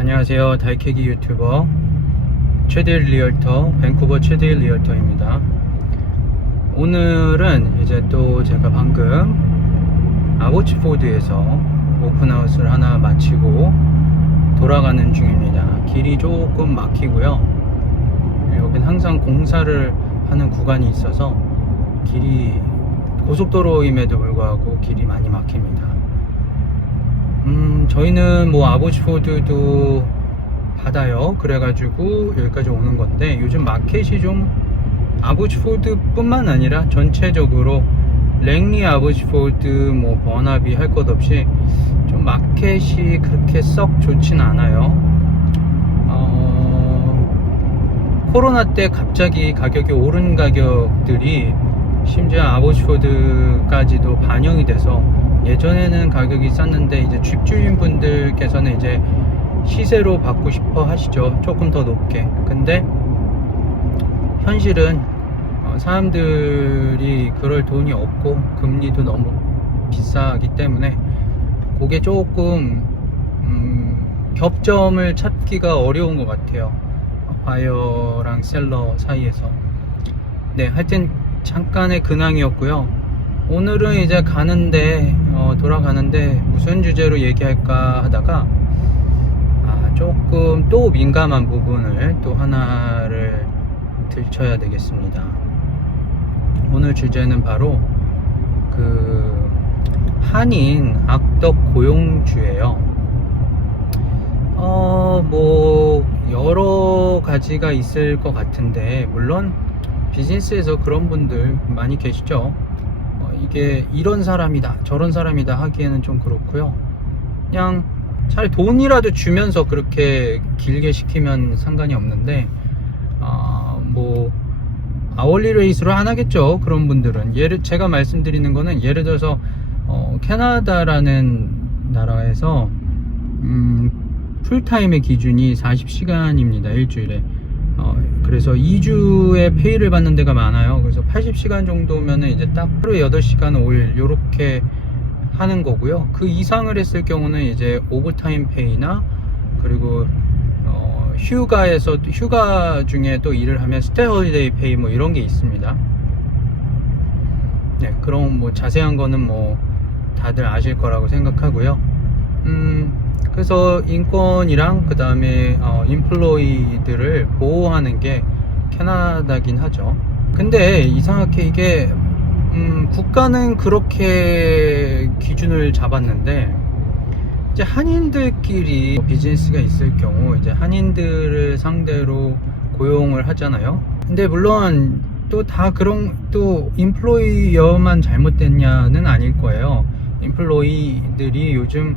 안녕하세요. 달캐기 유튜버 최대일 리얼터, 밴쿠버 최대일 리얼터입니다. 오늘은 이제 또 제가 방금 아보츠포드에서 오픈하우스를 하나 마치고 돌아가는 중입니다. 길이 조금 막히고요. 여긴 항상 공사를 하는 구간이 있어서 길이 고속도로임에도 불구하고 길이 많이 막힙니다. 저희는 뭐 아보츠포드도 받아요. 그래가지고 여기까지 오는 건데, 요즘 마켓이 좀 아보츠포드 뿐만 아니라 전체적으로 랭리, 아보츠포드, 뭐 버나비 할 것 없이 좀 마켓이 그렇게 썩 좋진 않아요. 코로나 때 갑자기 가격이 오른 가격들이 심지어 아보츠포드까지도 반영이 돼서, 예전에는 가격이 쌌는데 이제 집주인분들께서는 이제 시세로 받고 싶어 하시죠. 조금 더 높게. 근데 현실은 사람들이 그럴 돈이 없고 금리도 너무 비싸기 때문에 그게 조금 겹점을 찾기가 어려운 것 같아요. 바이어랑 셀러 사이에서. 네, 하여튼 잠깐의 근황이었고요. 오늘은 이제 돌아가는데 무슨 주제로 얘기할까 하다가 조금 또 민감한 부분을 또 하나를 들춰야 되겠습니다. 오늘 주제는 바로 그 한인 악덕 고용주예요. 뭐 여러 가지가 있을 것 같은데, 물론 비즈니스에서 그런 분들 많이 계시죠. 이게 이런 사람이다 저런 사람이다 하기에는 좀 그렇고요. 그냥 차라리 돈이라도 주면서 그렇게 길게 시키면 상관이 없는데, 뭐 아월리 레이스로 안 하겠죠. 그런 분들은. 제가 말씀드리는 거는, 예를 들어서 캐나다라는 나라에서 풀타임의 기준이 40시간입니다 일주일에. 그래서 2주에 페이를 받는 데가 많아요. 그래서 80시간 정도면은 이제 딱 하루에 8시간 5일 요렇게 하는 거고요. 그 이상을 했을 경우는 이제 오버타임 페이나, 그리고 휴가 중에 또 일을 하면 스테이 홀리데이 페이 뭐 이런 게 있습니다. 네, 그럼 뭐 자세한 거는 뭐 다들 아실 거라고 생각하고요. 그래서 인권이랑 그 다음에 인플로이들을 보호하는 게 캐나다긴 하죠. 근데 이상하게 이게 국가는 그렇게 기준을 잡았는데, 이제 한인들끼리 비즈니스가 있을 경우 이제 한인들을 상대로 고용을 하잖아요. 근데 물론 또 다 그런, 또 인플로이어만 잘못됐냐는 아닐 거예요. 인플로이들이 요즘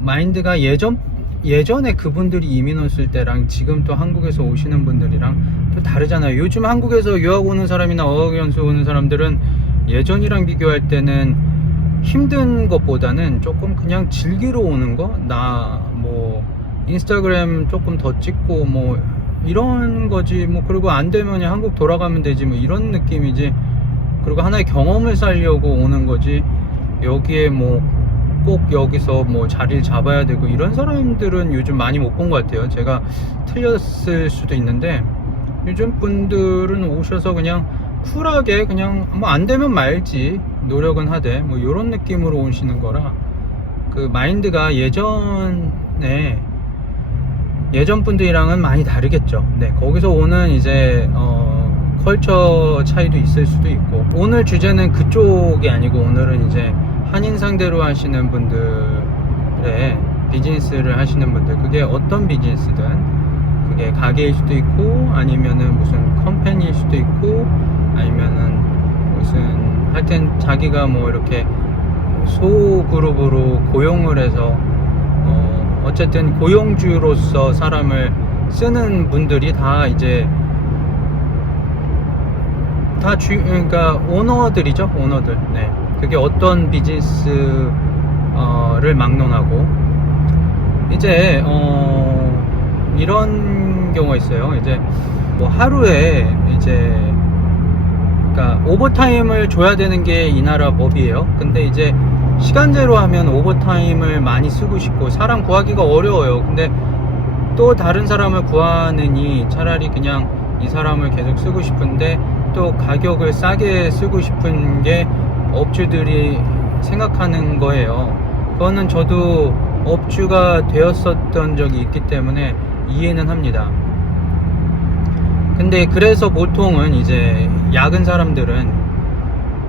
마인드가 예전에 그분들이 이민 왔을 때랑 지금 또 한국에서 오시는 분들이랑 또 다르잖아요. 요즘 한국에서 유학 오는 사람이나 어학연수 오는 사람들은 예전이랑 비교할 때는 힘든 것보다는 조금 그냥 즐기러 오는 거, 뭐 인스타그램 조금 더 찍고 뭐 이런 거지 뭐. 그리고 안 되면 그냥 한국 돌아가면 되지 뭐 이런 느낌이지. 그리고 하나의 경험을 쌓으려고 오는 거지, 여기에 뭐 꼭 여기서 뭐 자리를 잡아야 되고 이런 사람들은 요즘 많이 못 본 것 같아요. 제가 틀렸을 수도 있는데, 요즘 분들은 오셔서 그냥 쿨하게 그냥 뭐 안 되면 말지, 노력은 하되 뭐 이런 느낌으로 오시는 거라, 그 마인드가 예전 분들이랑은 많이 다르겠죠. 네, 거기서 오는 이제 컬처 차이도 있을 수도 있고. 오늘 주제는 그쪽이 아니고, 오늘은 이제 한인 상대로 하시는 분들의 비즈니스를 하시는 분들, 그게 어떤 비즈니스든, 그게 가게일 수도 있고 아니면은 무슨 컴퍼니일 수도 있고 아니면은 무슨, 하여튼 자기가 뭐 이렇게 소그룹으로 고용을 해서 어쨌든 고용주로서 사람을 쓰는 분들이 다 이제 그러니까 오너들이죠. 오너들. 네, 그게 어떤 비즈니스를 막론하고, 이제 이런 경우가 있어요. 이제 뭐 하루에 이제, 그러니까 오버타임을 줘야 되는 게 이 나라 법이에요. 근데 이제 시간제로 하면 오버타임을 많이 쓰고 싶고 사람 구하기가 어려워요. 근데 또 다른 사람을 구하느니 차라리 그냥 이 사람을 계속 쓰고 싶은데 또 가격을 싸게 쓰고 싶은 게 업주들이 생각하는 거예요. 그거는 저도 업주가 되었었던 적이 있기 때문에 이해는 합니다. 근데 그래서 보통은 이제 야근 사람들은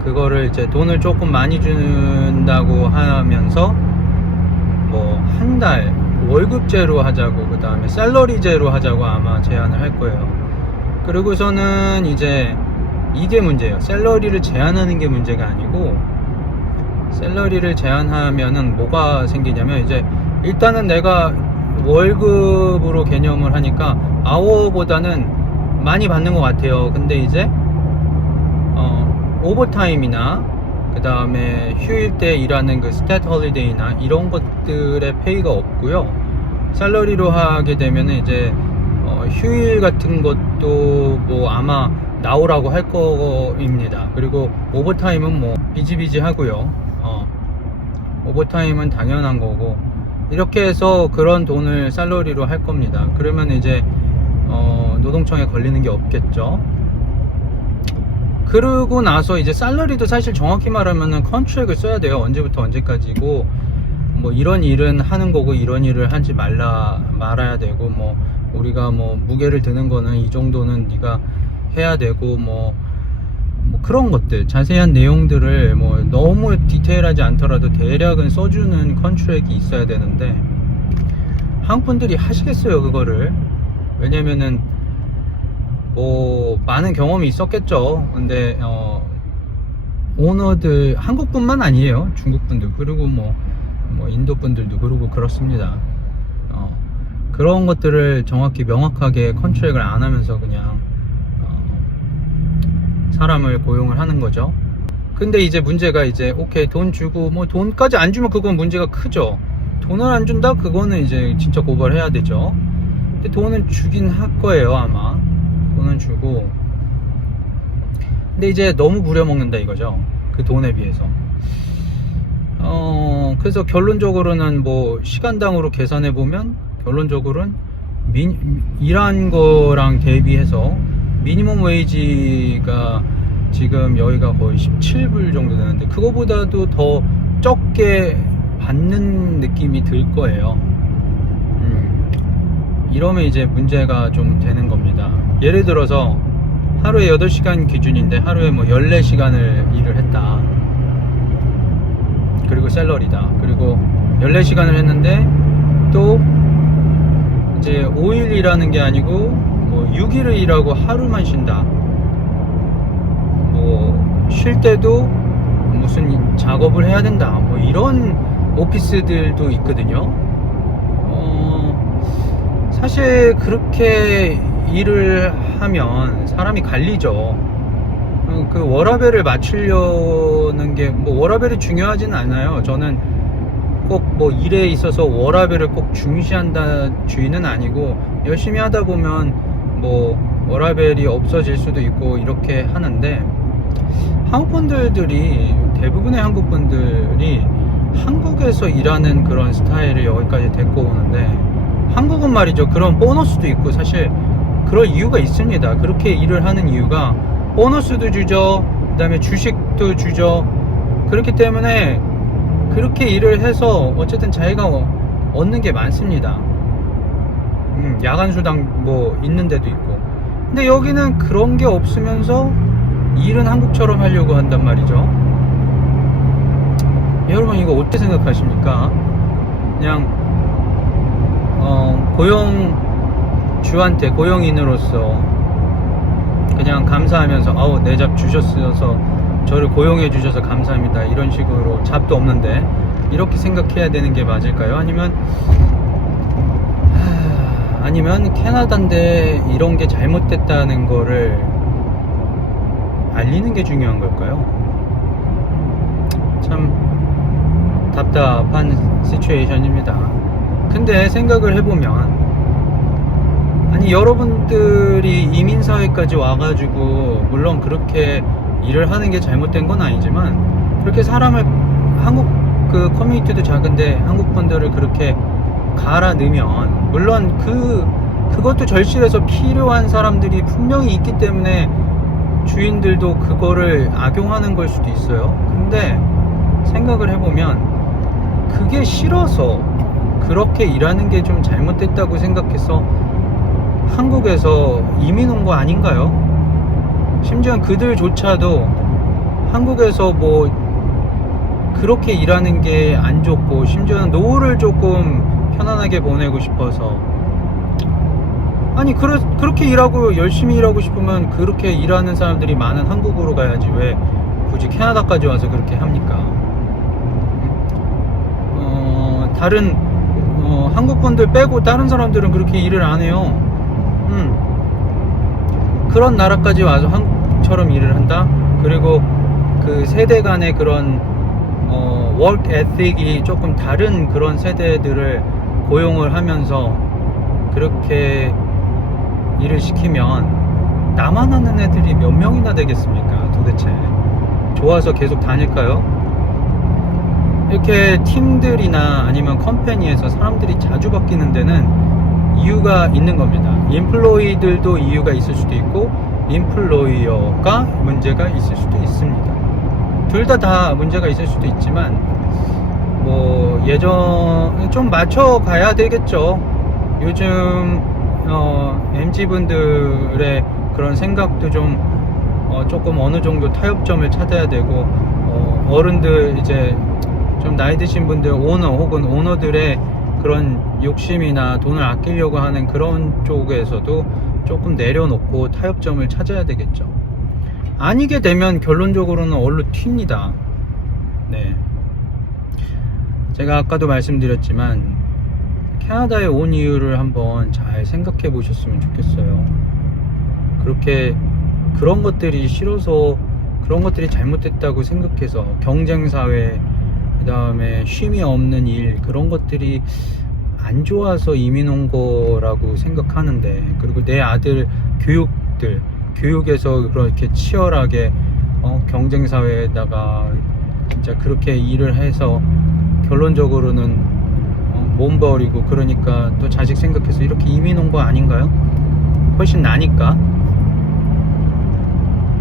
그거를 이제 돈을 조금 많이 준다고 하면서 뭐 한 달 월급제로 하자고, 그 다음에 샐러리제로 하자고 아마 제안을 할 거예요. 그리고서는 이제 이게 문제예요. 샐러리를 제한하는 게 문제가 아니고, 샐러리를 제한하면은 뭐가 생기냐면, 이제 일단은 내가 월급으로 개념을 하니까 아워보다는 많이 받는 것 같아요. 근데 이제 오버타임이나 그 다음에 휴일 때 일하는 그 스탯 홀리데이나 이런 것들의 페이가 없고요. 샐러리로 하게 되면 이제 휴일 같은 것도 뭐 아마 나오라고 할 거입니다. 그리고 오버타임은 뭐 비지비지 하고요. 오버타임은 당연한 거고, 이렇게 해서 그런 돈을 샐러리로 할 겁니다. 그러면 이제 노동청에 걸리는 게 없겠죠. 그러고 나서 이제 샐러리도 사실 정확히 말하면은 컨트랙을 써야 돼요. 언제부터 언제까지고, 뭐 이런 일은 하는 거고 이런 일을 하지 말아야 되고, 뭐 우리가 뭐 무게를 드는 거는 이 정도는 네가 해야 되고, 뭐 그런 것들 자세한 내용들을 뭐 너무 디테일하지 않더라도 대략은 써주는 컨트랙이 있어야 되는데, 한국 분들이 하시겠어요 그거를? 왜냐면은 뭐 많은 경험이 있었겠죠. 근데 오너들 한국뿐만 아니에요. 중국분들, 그리고 뭐 인도분들도 그러고 그렇습니다. 그런 것들을 정확히 명확하게 컨트랙을 안 하면서 그냥 사람을 고용을 하는 거죠. 근데 이제 문제가 이제 오케이 돈 주고, 뭐 돈까지 안 주면 그건 문제가 크죠. 돈을 안 준다? 그거는 이제 진짜 고발해야 되죠. 근데 돈은 주긴 할 거예요 아마. 돈은 주고, 근데 이제 너무 부려먹는다 이거죠. 그 돈에 비해서. 그래서 결론적으로는 뭐 시간당으로 계산해 보면 결론적으로는 일한 거랑 대비해서 미니멈 웨이지가 지금 여기가 거의 17불 정도 되는데 그거보다도 더 적게 받는 느낌이 들 거예요. 이러면 이제 문제가 좀 되는 겁니다. 예를 들어서 하루에 8시간 기준인데 하루에 뭐 14시간을 일을 했다. 그리고 샐러리다. 그리고 14시간을 했는데 또 이제 5일 일하는 게 아니고 뭐 6일을 일하고 하루만 쉰다. 뭐 쉴 때도 무슨 작업을 해야 된다. 뭐 이런 오피스들도 있거든요. 사실 그렇게 일을 하면 사람이 갈리죠. 그 워라밸을 맞추려는 게 뭐 워라밸이 중요하진 않아요. 저는 꼭 뭐 일에 있어서 워라밸을 꼭 중시한다 주의는 아니고, 열심히 하다 보면 뭐 워라밸이 없어질 수도 있고 이렇게 하는데, 한국분들이 대부분의 한국분들이 한국에서 일하는 그런 스타일을 여기까지 데리고 오는데, 한국은 말이죠, 그런 보너스도 있고 사실 그럴 이유가 있습니다. 그렇게 일을 하는 이유가 보너스도 주죠, 그 다음에 주식도 주죠. 그렇기 때문에 그렇게 일을 해서 어쨌든 자기가 얻는 게 많습니다. 야간 수당 뭐 있는 데도 있고. 근데 여기는 그런 게 없으면서 일은 한국처럼 하려고 한단 말이죠. 여러분 이거 어떻게 생각하십니까? 그냥 고용주한테, 고용인으로서 그냥 감사하면서 아우 내 잡 주셨어서 저를 고용해 주셔서 감사합니다, 이런 식으로, 잡도 없는데 이렇게 생각해야 되는 게 맞을까요? 아니면 캐나다인데 이런 게 잘못됐다는 거를 알리는 게 중요한 걸까요? 참 답답한 시츄에이션입니다. 근데 생각을 해보면, 아니 여러분들이 이민사회까지 와가지고 물론 그렇게 일을 하는 게 잘못된 건 아니지만, 그렇게 사람을 한국 그 커뮤니티도 작은데 한국 분들을 그렇게 갈아 넣으면, 물론 그것도 절실해서 필요한 사람들이 분명히 있기 때문에 주인들도 그거를 악용하는 걸 수도 있어요. 근데 생각을 해보면 그게 싫어서 그렇게 일하는 게 좀 잘못됐다고 생각해서 한국에서 이민 온 거 아닌가요? 심지어 그들조차도 한국에서 뭐 그렇게 일하는 게 안 좋고, 심지어는 노후를 조금 편안하게 보내고 싶어서, 아니 그렇게 일하고 열심히 일하고 싶으면 그렇게 일하는 사람들이 많은 한국으로 가야지 왜 굳이 캐나다까지 와서 그렇게 합니까? 다른 한국 분들 빼고 다른 사람들은 그렇게 일을 안 해요. 그런 나라까지 와서 한국처럼 일을 한다? 그리고 그 세대 간의 그런 work ethic이 조금 다른 그런 세대들을 고용을 하면서 그렇게 일을 시키면 나만 하는 애들이 몇 명이나 되겠습니까? 도대체 좋아서 계속 다닐까요? 이렇게 팀들이나 아니면 컴퍼니에서 사람들이 자주 바뀌는 데는 이유가 있는 겁니다. 인플로이들도 이유가 있을 수도 있고 인플로이어가 문제가 있을 수도 있습니다. 둘 다 문제가 있을 수도 있지만 뭐 예전 좀 맞춰가야 되겠죠. 요즘 MZ분들의 그런 생각도 좀 조금 어느 정도 타협점을 찾아야 되고, 어른들 이제 좀 나이 드신 분들 오너 혹은 오너들의 그런 욕심이나 돈을 아끼려고 하는 그런 쪽에서도 조금 내려놓고 타협점을 찾아야 되겠죠. 아니게 되면 결론적으로는 얼로 튑니다. 네. 제가 아까도 말씀드렸지만 캐나다에 온 이유를 한번 잘 생각해 보셨으면 좋겠어요. 그렇게 그런 것들이 싫어서, 그런 것들이 잘못됐다고 생각해서 경쟁사회, 그 다음에 쉼이 없는 일, 그런 것들이 안 좋아서 이민 온 거라고 생각하는데, 그리고 내 아들 교육에서 그렇게 치열하게 경쟁사회에다가 진짜 그렇게 일을 해서 결론적으로는 몸 버리고, 그러니까 또 자식 생각해서 이렇게 이민 온 거 아닌가요? 훨씬 나니까,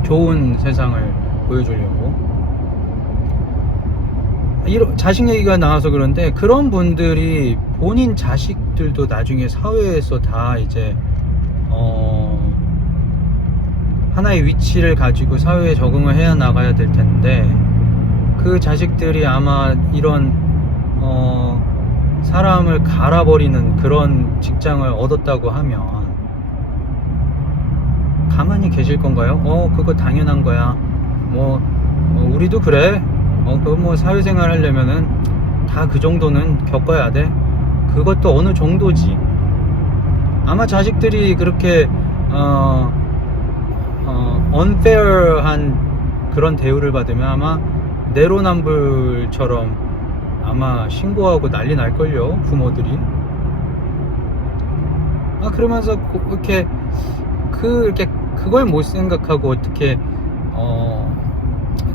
좋은 세상을 보여주려고. 자식 얘기가 나와서 그런데, 그런 분들이 본인 자식들도 나중에 사회에서 다 이제 하나의 위치를 가지고 사회에 적응을 해야 나가야 될 텐데, 그 자식들이 아마 이런 사람을 갈아버리는 그런 직장을 얻었다고 하면 가만히 계실 건가요? 그거 당연한 거야. 우리도 그래. 그거 뭐 사회생활 하려면은 다 그 정도는 겪어야 돼. 그것도 어느 정도지. 아마 자식들이 그렇게 unfair한 그런 대우를 받으면 아마 내로남불처럼 아마 신고하고 난리 날걸요, 부모들이. 그러면서 이렇게 그걸 못 생각하고 어떻게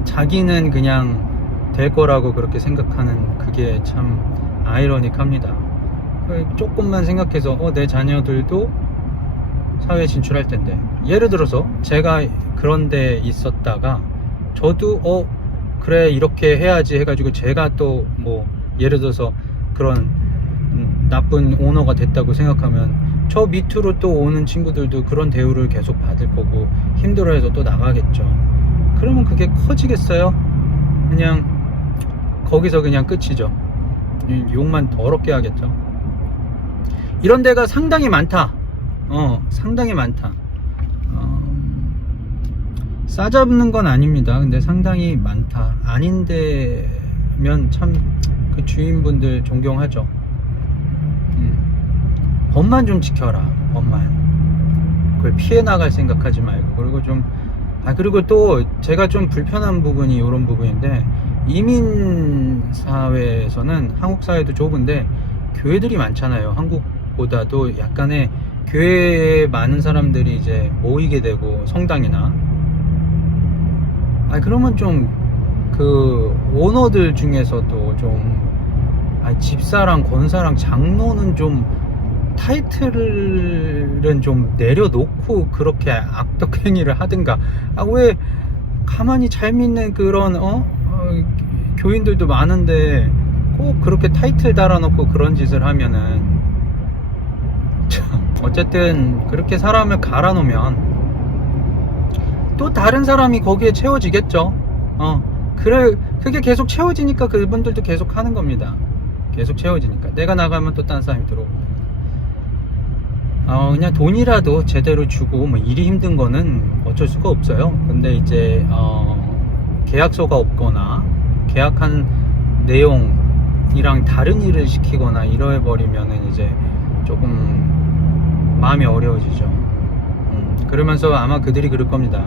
자기는 그냥 될 거라고 그렇게 생각하는, 그게 참 아이러닉합니다. 조금만 생각해서 내 자녀들도 사회에 진출할 텐데, 예를 들어서 제가 그런 데 있었다가 저도 그래 이렇게 해야지 해가지고 제가 또 뭐 예를 들어서 그런 나쁜 오너가 됐다고 생각하면 저 밑으로 또 오는 친구들도 그런 대우를 계속 받을 거고 힘들어해서 또 나가겠죠. 그러면 그게 커지겠어요? 그냥 거기서 그냥 끝이죠. 욕만 더럽게 하겠죠. 이런 데가 상당히 많다. 상당히 많다. 싸잡는 건 아닙니다. 근데 상당히 많다. 아닌데면 참 그 주인분들 존경하죠. 법만 좀 지켜라. 법만. 그걸 피해 나갈 생각하지 말고. 그리고 좀 그리고 또 제가 좀 불편한 부분이 이런 부분인데, 이민 사회에서는 한국 사회도 좁은데 교회들이 많잖아요. 한국보다도 약간의 교회에 많은 사람들이 이제 모이게 되고, 성당이나 그러면 좀 그 오너들 중에서도 좀 집사랑 권사랑 장로는 좀 타이틀은 좀 내려놓고 그렇게 악덕행위를 하든가. 왜 가만히 잘 믿는 그런 교인들도 많은데 꼭 그렇게 타이틀 달아놓고 그런 짓을 하면은 참, 어쨌든 그렇게 사람을 갈아놓으면 또 다른 사람이 거기에 채워지겠죠. 그게 계속 채워지니까 그분들도 계속 하는 겁니다. 계속 채워지니까 내가 나가면 또 딴 사람이 들어오고. 그냥 돈이라도 제대로 주고 뭐 일이 힘든 거는 어쩔 수가 없어요. 근데 이제 계약서가 없거나 계약한 내용이랑 다른 일을 시키거나 이래버리면은 이제 조금 마음이 어려워지죠. 그러면서 아마 그들이 그럴 겁니다.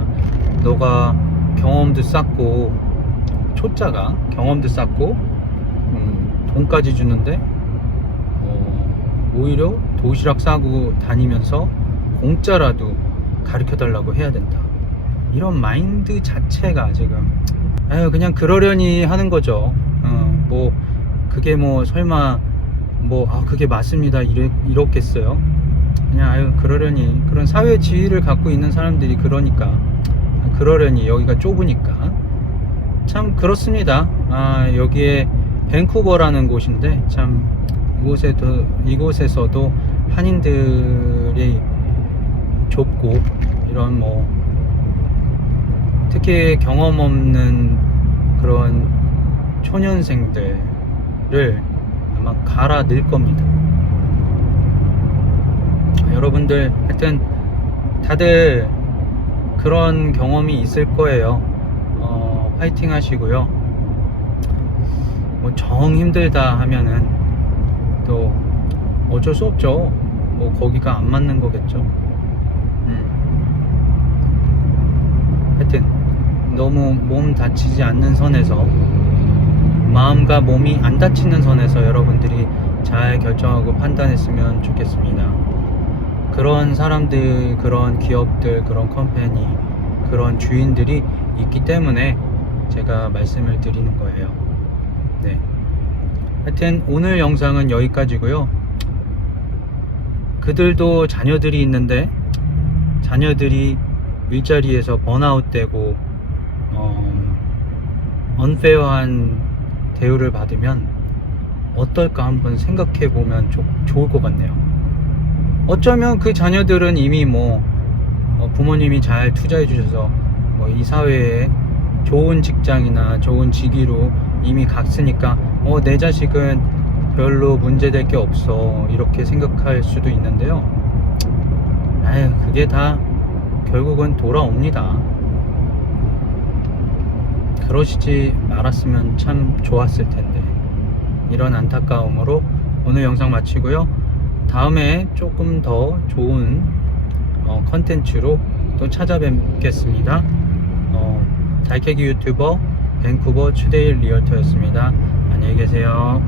너가 경험도 쌓고, 초짜가 경험도 쌓고 돈까지 주는데 오히려 도시락 싸고 다니면서 공짜라도 가르쳐 달라고 해야 된다. 이런 마인드 자체가 지금 그냥 그러려니 하는 거죠. 뭐 그게 뭐 설마 뭐 그게 맞습니다 이렇겠어요. 그냥 그러려니, 그런 사회 지위를 갖고 있는 사람들이 그러려니 여기가 좁으니까 참 그렇습니다. 여기에 밴쿠버라는 곳인데 참 이곳에서도 한인들이 좁고, 이런 뭐 특히 경험 없는 그런 초년생들을 아마 갈아 넣을 겁니다. 여러분들 하여튼 다들 그런 경험이 있을 거예요. 파이팅 하시고요. 뭐 정 힘들다 하면은 또 어쩔 수 없죠. 뭐 거기가 안 맞는 거겠죠. 하여튼 너무 몸 다치지 않는 선에서, 마음과 몸이 안 다치는 선에서 여러분들이 잘 결정하고 판단했으면 좋겠습니다. 그런 사람들, 그런 기업들, 그런 컴퍼니, 그런 주인들이 있기 때문에 제가 말씀을 드리는 거예요. 네. 하여튼 오늘 영상은 여기까지고요. 그들도 자녀들이 있는데 자녀들이 일자리에서 번아웃 되고 언페어한 대우를 받으면 어떨까 한번 생각해 보면 좋을 것 같네요. 어쩌면 그 자녀들은 이미 뭐 부모님이 잘 투자해 주셔서 뭐 이 사회에 좋은 직장이나 좋은 직위로 이미 갔으니까 내 자식은 별로 문제될 게 없어 이렇게 생각할 수도 있는데요. 그게 다 결국은 돌아옵니다. 그러시지 말았으면 참 좋았을 텐데. 이런 안타까움으로 오늘 영상 마치고요. 다음에 조금 더 좋은 컨텐츠로 또 찾아뵙겠습니다. 달캐기 유튜버 밴쿠버 추데일 리얼터였습니다. 안녕히 계세요.